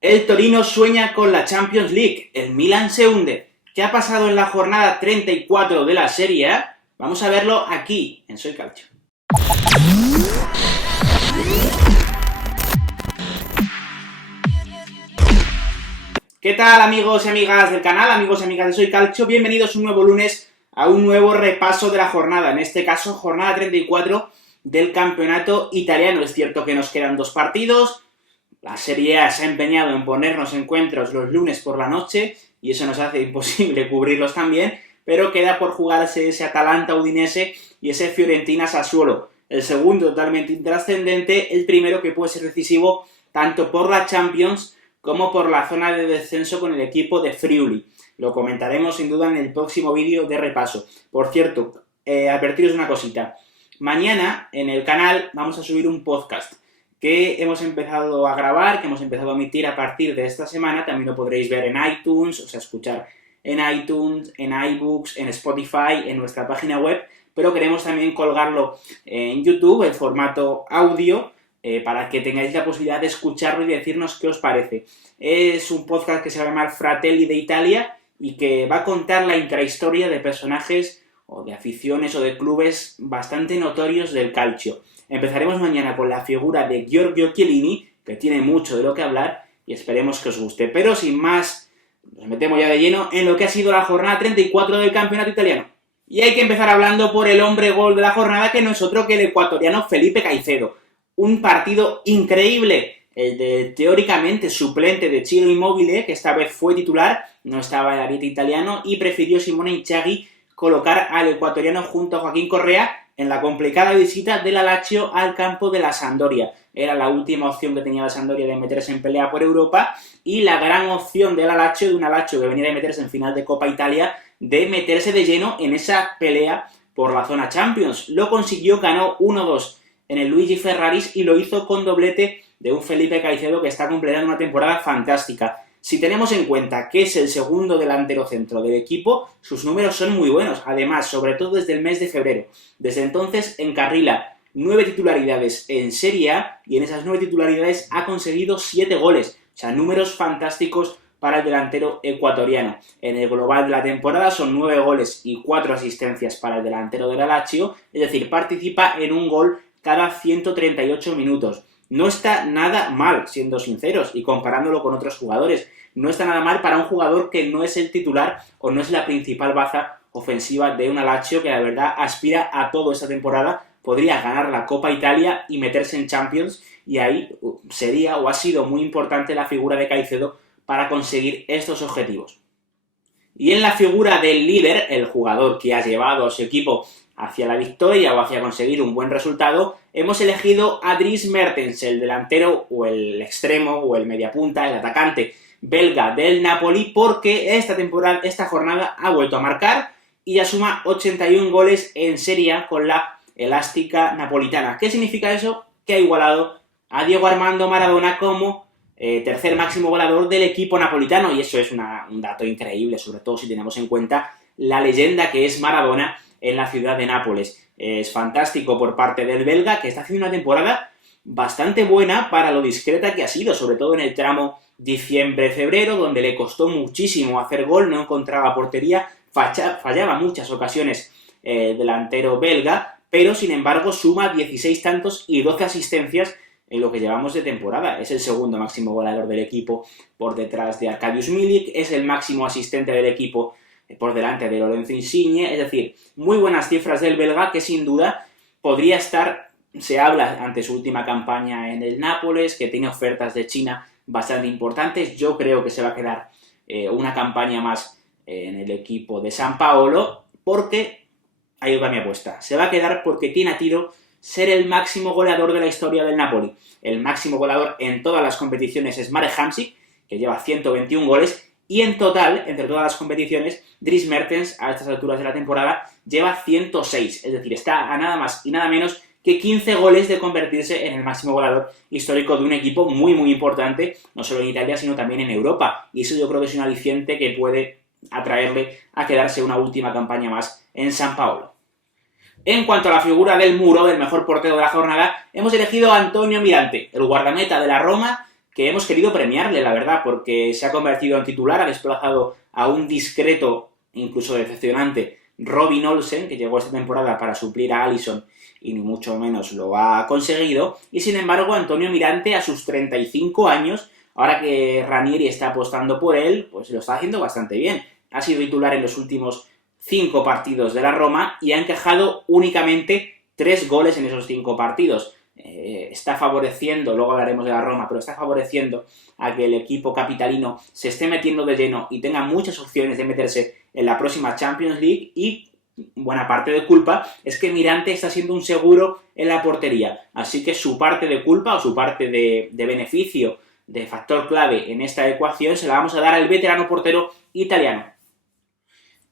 El Torino sueña con la Champions League, el Milan se hunde. ¿Qué ha pasado en la jornada 34 de la Serie A? Vamos a verlo aquí, en Soy Calcio. ¿Qué tal, amigos y amigas del canal, amigos y amigas de Soy Calcio? Bienvenidos un nuevo lunes a un nuevo repaso de la jornada, en este caso jornada 34 del campeonato italiano. Es cierto que nos quedan dos partidos. La Serie A se ha empeñado en ponernos encuentros los lunes por la noche y eso nos hace imposible cubrirlos también, pero queda por jugarse ese Atalanta-Udinese y ese Fiorentina-Sassuolo. El segundo totalmente intrascendente, el primero que puede ser decisivo tanto por la Champions como por la zona de descenso con el equipo de Friuli. Lo comentaremos sin duda en el próximo vídeo de repaso. Por cierto, advertiros una cosita. Mañana en el canal vamos a subir un podcast que hemos empezado a grabar, que hemos empezado a emitir a partir de esta semana. También lo podréis ver en iTunes, o sea, escuchar en iTunes, en iBooks, en Spotify, en nuestra página web, pero queremos también colgarlo en YouTube, en formato audio, para que tengáis la posibilidad de escucharlo y decirnos qué os parece. Es un podcast que se va a llamar Fratelli de Italia y que va a contar la intrahistoria de personajes o de aficiones o de clubes bastante notorios del calcio. Empezaremos mañana con la figura de Giorgio Chiellini, que tiene mucho de lo que hablar y esperemos que os guste. Pero sin más, nos metemos ya de lleno en lo que ha sido la jornada 34 del campeonato italiano. Y hay que empezar hablando por el hombre gol de la jornada, que no es otro que el ecuatoriano Felipe Caicedo. Un partido increíble, el de teóricamente suplente de Ciro Immobile, que esta vez fue titular, no estaba en el ariete italiano, y prefirió Simone Inzaghi colocar al ecuatoriano junto a Joaquín Correa en la complicada visita de la Lazio al campo de la Sampdoria. Era la última opción que tenía la Sampdoria de meterse en pelea por Europa y la gran opción de la Lazio, de una Lazio que venía de meterse en final de Copa Italia, de meterse de lleno en esa pelea por la zona Champions. Lo consiguió, ganó 1-2 en el Luigi Ferraris y lo hizo con doblete de un Felipe Caicedo que está completando una temporada fantástica. Si tenemos en cuenta que es el segundo delantero centro del equipo, sus números son muy buenos. Además, sobre todo desde el mes de febrero. Desde entonces encarrila 9 titularidades en Serie A y en esas 9 titularidades ha conseguido 7 goles. O sea, números fantásticos para el delantero ecuatoriano. En el global de la temporada son 9 goles y 4 asistencias para el delantero de la Lazio, es decir, participa en un gol cada 138 minutos. No está nada mal, siendo sinceros, y comparándolo con otros jugadores. No está nada mal para un jugador que no es el titular o no es la principal baza ofensiva de una Lazio que la verdad aspira a todo esta temporada. Podría ganar la Copa Italia y meterse en Champions, y ahí sería o ha sido muy importante la figura de Caicedo para conseguir estos objetivos. Y en la figura del líder, el jugador que ha llevado a su equipo hacia la victoria o hacia conseguir un buen resultado, hemos elegido a Dries Mertens, el delantero o el extremo o el mediapunta, el atacante belga del Napoli, porque esta jornada ha vuelto a marcar y ya suma 81 goles en Serie A con la elástica napolitana. ¿Qué significa eso? Que ha igualado a Diego Armando Maradona como tercer máximo goleador del equipo napolitano, y eso es un dato increíble, sobre todo si tenemos en cuenta la leyenda que es Maradona en la ciudad de Nápoles. Es fantástico por parte del belga, que está haciendo una temporada bastante buena para lo discreta que ha sido, sobre todo en el tramo diciembre-febrero, donde le costó muchísimo hacer gol, no encontraba portería, fallaba muchas ocasiones delantero belga, pero sin embargo suma 16 tantos y 12 asistencias en lo que llevamos de temporada. Es el segundo máximo goleador del equipo por detrás de Arkadiusz Milik, es el máximo asistente del equipo por delante de Lorenzo Insigne, es decir, muy buenas cifras del belga que sin duda podría estar, se habla ante su última campaña en el Nápoles, que tiene ofertas de China bastante importantes. Yo creo que se va a quedar una campaña más en el equipo de San Paolo, porque, ahí va mi apuesta, se va a quedar porque tiene a tiro ser el máximo goleador de la historia del Napoli. El máximo goleador en todas las competiciones es Marek Hamšík, que lleva 121 goles, y en total, entre todas las competiciones, Dries Mertens, a estas alturas de la temporada, lleva 106, es decir, está a nada más y nada menos que 15 goles de convertirse en el máximo goleador histórico de un equipo muy muy importante, no solo en Italia, sino también en Europa, y eso yo creo que es un aliciente que puede atraerle a quedarse una última campaña más en San Paolo. En cuanto a la figura del muro, del mejor portero de la jornada, hemos elegido a Antonio Mirante, el guardameta de la Roma, que hemos querido premiarle, la verdad, porque se ha convertido en titular, ha desplazado a un discreto, incluso decepcionante, Robin Olsen, que llegó esta temporada para suplir a Alisson y ni mucho menos lo ha conseguido, y sin embargo Antonio Mirante a sus 35 años, ahora que Ranieri está apostando por él, pues lo está haciendo bastante bien. Ha sido titular en los últimos 5 partidos de la Roma y ha encajado únicamente 3 goles en esos 5 partidos. Está favoreciendo, luego hablaremos de la Roma, pero está favoreciendo a que el equipo capitalino se esté metiendo de lleno y tenga muchas opciones de meterse en la próxima Champions League, y buena parte de culpa es que Mirante está siendo un seguro en la portería. Así que su parte de culpa o su parte de beneficio, de factor clave en esta ecuación, se la vamos a dar al veterano portero italiano.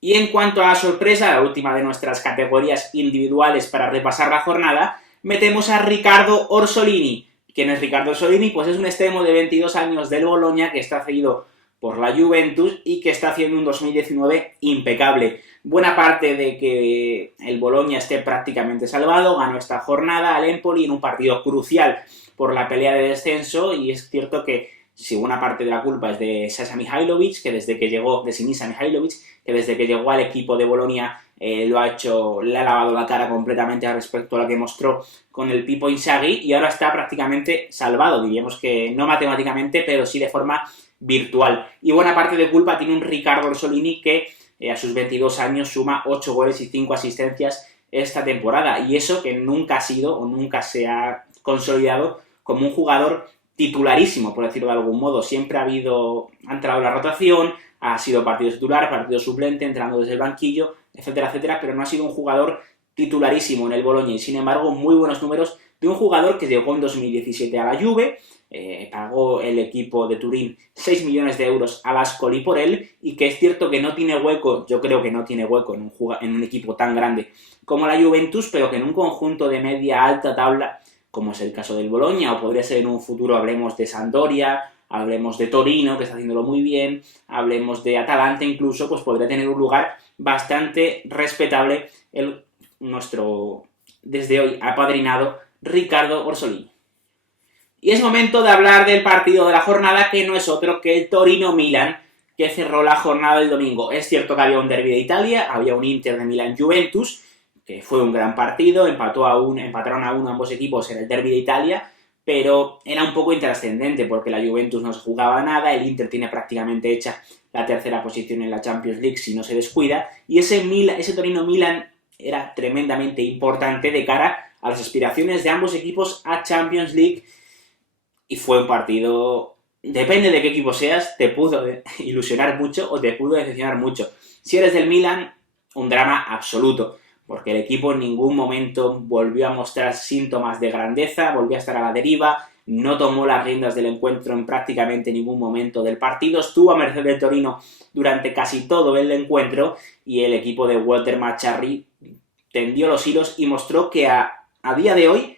Y en cuanto a la sorpresa, la última de nuestras categorías individuales para repasar la jornada, metemos a Riccardo Orsolini. ¿Quién es Riccardo Orsolini? Pues es un extremo de 22 años del Bologna que está cedido por la Juventus y que está haciendo un 2019 impecable. Buena parte de que el Bologna esté prácticamente salvado, ganó esta jornada al Empoli en un partido crucial por la pelea de descenso, y es cierto que si buena parte de la culpa es de Sasa Mihajlovic, que desde que llegó, de Sinisa Mihajlovic, que desde que llegó al equipo de Bologna le ha lavado la cara completamente respecto a lo que mostró con el Pippo Inzaghi, y ahora está prácticamente salvado, diríamos que no matemáticamente, pero sí de forma virtual. Y buena parte de culpa tiene un Riccardo Orsolini que a sus 22 años suma 8 goles y 5 asistencias esta temporada, y eso que nunca ha sido o nunca se ha consolidado como un jugador titularísimo, por decirlo de algún modo. Siempre ha entrado en la rotación, ha sido partido titular, partido suplente, entrando desde el banquillo, etcétera, etcétera, pero no ha sido un jugador titularísimo en el Bologna, y sin embargo muy buenos números de un jugador que llegó en 2017 a la Juve, pagó el equipo de Turín 6 millones de euros al Ascoli por él, y que es cierto que no tiene hueco, yo creo que no tiene hueco en un equipo tan grande como la Juventus, pero que en un conjunto de media-alta tabla, como es el caso del Bologna, o podría ser en un futuro, hablemos de Sampdoria, hablemos de Torino, que está haciéndolo muy bien, hablemos de Atalanta incluso, pues podría tener un lugar bastante respetable nuestro, desde hoy, apadrinado Riccardo Orsolini. Y es momento de hablar del partido de la jornada, que no es otro que el Torino-Milan, que cerró la jornada del domingo. Es cierto que había un derbi de Italia, había un Inter de Milán-Juventus, que fue un gran partido, empataron a uno ambos equipos en el derbi de Italia, pero era un poco intrascendente porque la Juventus no se jugaba nada, el Inter tiene prácticamente hecha la tercera posición en la Champions League si no se descuida, y ese Torino-Milan era tremendamente importante de cara a las aspiraciones de ambos equipos a Champions League, y fue un partido, depende de qué equipo seas, te pudo ilusionar mucho o te pudo decepcionar mucho. Si eres del Milan, un drama absoluto, porque el equipo en ningún momento volvió a mostrar síntomas de grandeza, volvió a estar a la deriva, no tomó las riendas del encuentro en prácticamente ningún momento del partido, estuvo a merced del Torino durante casi todo el encuentro, y el equipo de Walter Mazzarri tendió los hilos y mostró que a día de hoy,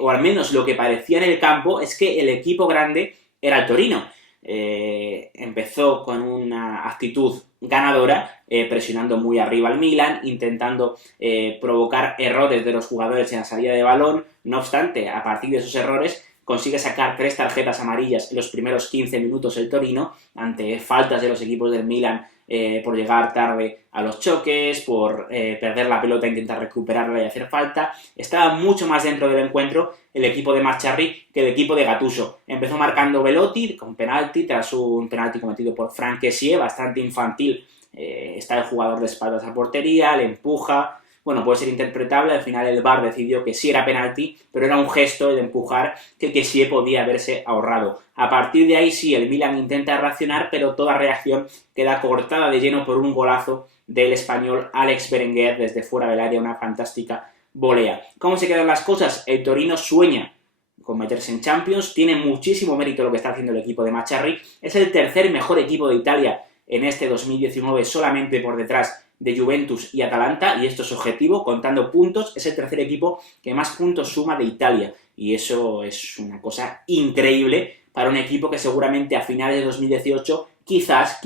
o al menos lo que parecía en el campo, es que el equipo grande era el Torino. Empezó con una actitud ganadora, presionando muy arriba al Milan, intentando provocar errores de los jugadores en la salida de balón. No obstante, a partir de esos errores consigue sacar 3 tarjetas amarillas en los primeros 15 minutos el Torino, ante faltas de los equipos del Milan por llegar tarde a los choques, por perder la pelota e intentar recuperarla y hacer falta. Estaba mucho más dentro del encuentro el equipo de Mazzarri que el equipo de Gattuso. Empezó marcando Belotti con penalti, tras un penalti cometido por Franck Kessié, bastante infantil. Está el jugador de espaldas a portería, le empuja. Bueno, puede ser interpretable, al final el VAR decidió que sí era penalti, pero era un gesto el de empujar que Kessié podía haberse ahorrado. A partir de ahí sí, el Milan intenta reaccionar, pero toda reacción queda cortada de lleno por un golazo del español Alex Berenguer desde fuera del área, una fantástica volea. ¿Cómo se quedan las cosas? El Torino sueña con meterse en Champions, tiene muchísimo mérito lo que está haciendo el equipo de Mazzarri, es el tercer mejor equipo de Italia en este 2019, solamente por detrás de Juventus y Atalanta, y esto es objetivo, contando puntos, es el tercer equipo que más puntos suma de Italia, y eso es una cosa increíble para un equipo que seguramente a finales de 2018 quizás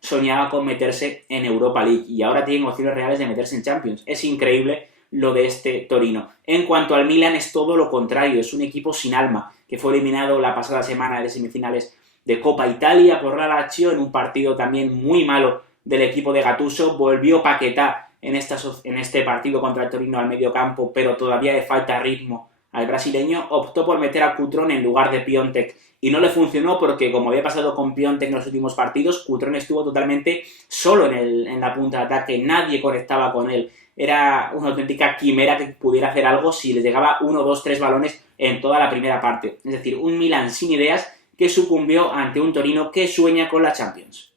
soñaba con meterse en Europa League, y ahora tienen opciones reales de meterse en Champions. Es increíble lo de este Torino. En cuanto al Milan, es todo lo contrario, es un equipo sin alma, que fue eliminado la pasada semana de semifinales de Copa Italia por la Lazio, en un partido también muy malo del equipo de Gattuso. Volvió Paquetá en este partido contra el Torino al medio campo, pero todavía le falta ritmo al brasileño. Optó por meter a Cutrón en lugar de Piontek y no le funcionó porque, como había pasado con Piontek en los últimos partidos, Cutrón estuvo totalmente solo en la punta de ataque, nadie conectaba con él. Era una auténtica quimera que pudiera hacer algo si le llegaba 1, 2, 3 balones en toda la primera parte. Es decir, un Milan sin ideas que sucumbió ante un Torino que sueña con la Champions.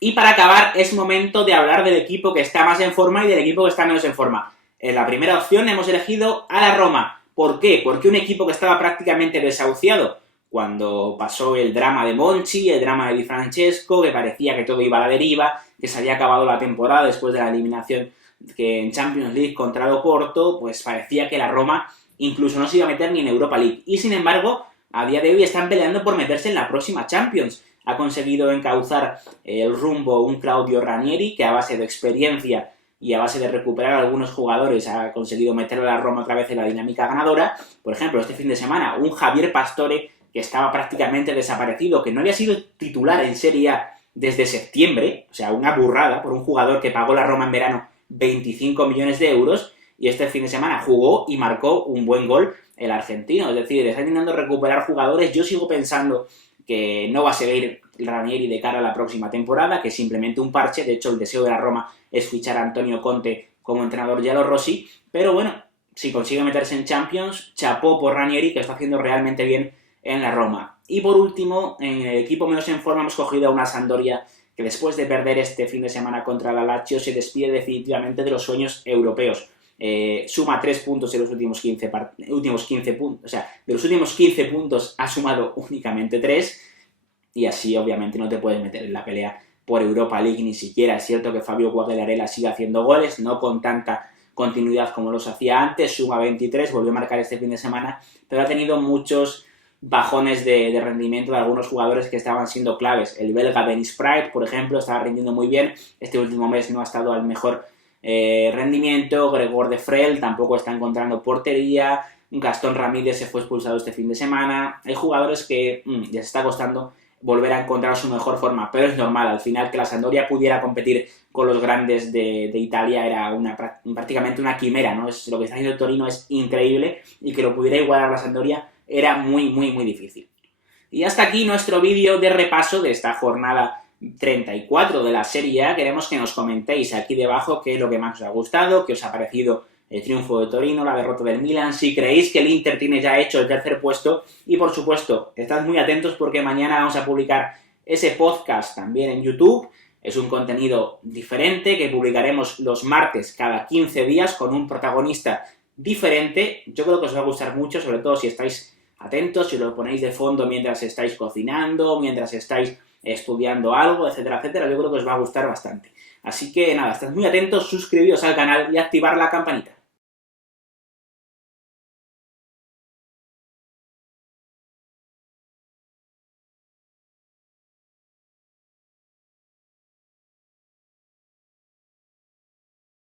Y para acabar, es momento de hablar del equipo que está más en forma y del equipo que está menos en forma. En la primera opción hemos elegido a la Roma. ¿Por qué? Porque un equipo que estaba prácticamente desahuciado cuando pasó el drama de Monchi, el drama de Di Francesco, que parecía que todo iba a la deriva, que se había acabado la temporada después de la eliminación que en Champions League contra el Oporto, pues parecía que la Roma incluso no se iba a meter ni en Europa League. Y sin embargo, a día de hoy están peleando por meterse en la próxima Champions. Ha conseguido encauzar el rumbo un Claudio Ranieri, que a base de experiencia y a base de recuperar a algunos jugadores ha conseguido meter a la Roma otra vez en la dinámica ganadora. Por ejemplo, este fin de semana, un Javier Pastore que estaba prácticamente desaparecido, que no había sido titular en Serie A desde septiembre, o sea, una burrada por un jugador que pagó la Roma en verano 25 millones de euros, y este fin de semana jugó y marcó un buen gol el argentino. Es decir, está intentando recuperar jugadores. Yo sigo pensando que no va a seguir Ranieri de cara a la próxima temporada, que es simplemente un parche. De hecho, el deseo de la Roma es fichar a Antonio Conte como entrenador Gianluigi Rossi, pero bueno, si consigue meterse en Champions, chapó por Ranieri, que está haciendo realmente bien en la Roma. Y por último, en el equipo menos en forma hemos cogido a una Sampdoria que después de perder este fin de semana contra la Lazio se despide definitivamente de los sueños europeos. Suma 3 puntos en los últimos 15 puntos, o sea, de los últimos 15 puntos ha sumado únicamente 3, y así obviamente no te puedes meter en la pelea por Europa League ni siquiera. Es cierto que Fabio Quagliarella sigue haciendo goles, no con tanta continuidad como los hacía antes, suma 23, volvió a marcar este fin de semana, pero ha tenido muchos bajones de rendimiento de algunos jugadores que estaban siendo claves. El belga Dennis Praet, por ejemplo, estaba rindiendo muy bien, este último mes no ha estado al mejor rendimiento. Gregor de Frel tampoco está encontrando portería. Gastón Ramírez se fue expulsado este fin de semana. Hay jugadores que les está costando volver a encontrar su mejor forma, pero es normal. Al final, que la Sampdoria pudiera competir con los grandes de Italia era prácticamente una quimera, ¿no? Lo que está haciendo el Torino es increíble, y que lo pudiera igualar la Sampdoria era muy, muy, muy difícil. Y hasta aquí nuestro vídeo de repaso de esta jornada 34 de la Serie A. Queremos que nos comentéis aquí debajo qué es lo que más os ha gustado, qué os ha parecido el triunfo de Torino, la derrota del Milan, si creéis que el Inter tiene ya hecho el tercer puesto, y por supuesto, estad muy atentos porque mañana vamos a publicar ese podcast también en YouTube. Es un contenido diferente que publicaremos los martes cada 15 días con un protagonista diferente. Yo creo que os va a gustar mucho, sobre todo si estáis atentos, si lo ponéis de fondo mientras estáis cocinando, mientras estáis estudiando algo, etcétera, etcétera. Yo creo que os va a gustar bastante. Así que nada, estad muy atentos, suscribíos al canal y activar la campanita.